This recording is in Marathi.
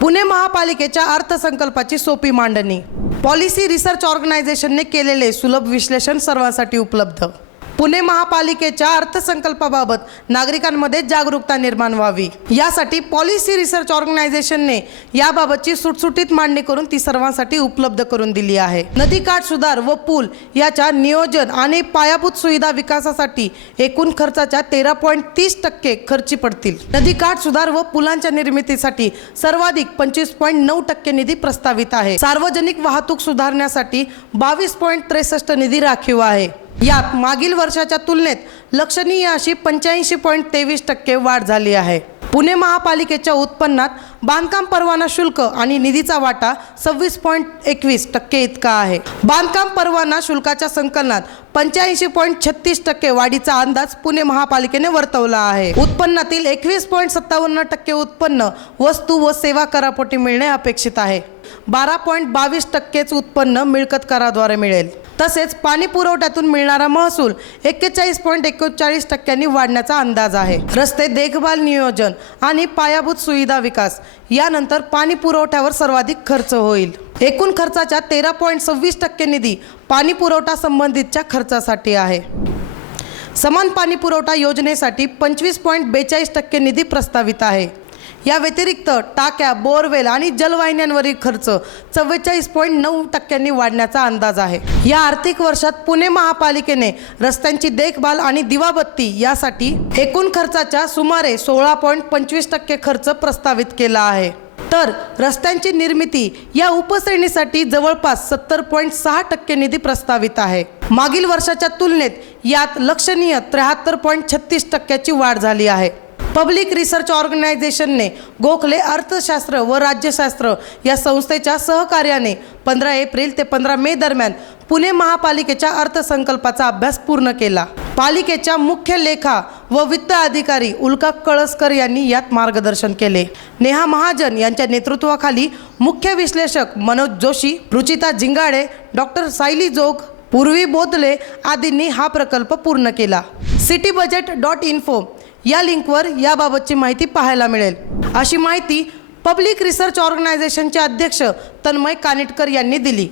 पुणे महापालिकेच्या अर्थसंकल्पाची सोपी मांडणी। पॉलिसी रिसर्च ऑर्गनायझेशनने केलेले सुलभ विश्लेषण सर्वांसाठी उपलब्ध। पुणे महापालिकेच्या अर्थसंकल्पाबाबत नागरिकांमध्ये जागरूकता निर्माण व्हावी यासाठी पॉलिसी रिसर्च ऑर्गनायझेशनने याबाबतची सुटसुटीत मांडणी करून ती सर्वांसाठी उपलब्ध करून दिली आहे। नदीकाठ सुधार व पूल याच्या नियोजन आणि पायाभूत सुविधा विकासासाठी एकूण खर्चाच्या 13.30% खर्ची पडतील। नदीकाठ सुधार व पुलांच्या निर्मितीसाठी सर्वाधिक 25.9% निधी प्रस्तावित आहे। सार्वजनिक वाहतूक सुधारण्यासाठी 22.63 निधी राखीव आहे। यात मागील वर्षाच्या तुलनेत लक्षणीय अशी 85.23% वाढ झाली आहे। पुणे महापालिकेच्या उत्पन्नात बांधकाम परवाना शुल्क आणि निधीचा वाटा 26.21% इतका आहे। बांधकाम परवाना शुल्काच्या संकलनात 85.36% वाढीचा अंदाज पुणे महापालिकेने वर्तवला आहे। उत्पन्नातील 21.57% उत्पन्न वस्तू व सेवा करापोटी मिळणे अपेक्षित आहे। 12.22% उत्पन्न मिळकत कराद्वारे मिळेल। तसेच पाणी पुरवठ्यातून मिळणारा महसूल 41.41% वाढण्याचा अंदाज आहे। रस्ते देखभाल नियोजन आणि पायाभूत सुविधा विकास यानंतर पाणी पुरवठ्यावर सर्वाधिक खर्च होईल। एकूण खर्चाच्या 13.26% निधी पाणी पुरवठा संबंधितच्या खर्चासाठी आहे। समान पाणी पुरवठा योजनेसाठी 25.42% निधी प्रस्तावित आहे। या व्यतिरिक्त टाक्या, बोरवेल आणि जलवाहिन्यांवरील खर्च 44.9% वाढण्याचा अंदाज आहे। या आर्थिक वर्षात पुणे महापालिकेने रस्त्यांची देखभाल आणि दिवाबत्ती यासाठी एकूण खर्चाच्या सुमारे 16.25% खर्च प्रस्तावित केला आहे। तर रस्त्यांची निर्मिती या उपश्रेणीसाठी जवळपास 70.6% निधी प्रस्तावित आहे। मागील वर्षाच्या तुलनेत यात लक्षणीय 73.36% वाढ झाली आहे। पब्लिक रिसर्च ऑर्गनायझेशनने गोखले अर्थशास्त्र व राज्यशास्त्र या संस्थेच्या सहकार्याने 15 एप्रिल ते 15 मे दरम्यान पुणे महापालिकेच्या अर्थसंकल्पाचा अभ्यास पूर्ण केला। पालिकेच्या मुख्य लेखा व वित्त अधिकारी उल्का कळसकर यांनी यात मार्गदर्शन केले। नेहा महाजन यांच्या नेतृत्वाखाली मुख्य विश्लेषक मनोज जोशी, रुचिता झिंगाडे, डॉक्टर सायली जोग, पूर्वी बोधले आदींनी हा प्रकल्प पूर्ण केला। citybudget.info या लिंकवर याबाबतची माहिती पाहायला मिळेल, अशी माहिती पब्लिक रिसर्च ऑर्गनायझेशनचे अध्यक्ष तन्मय कानिटकर यांनी दिली।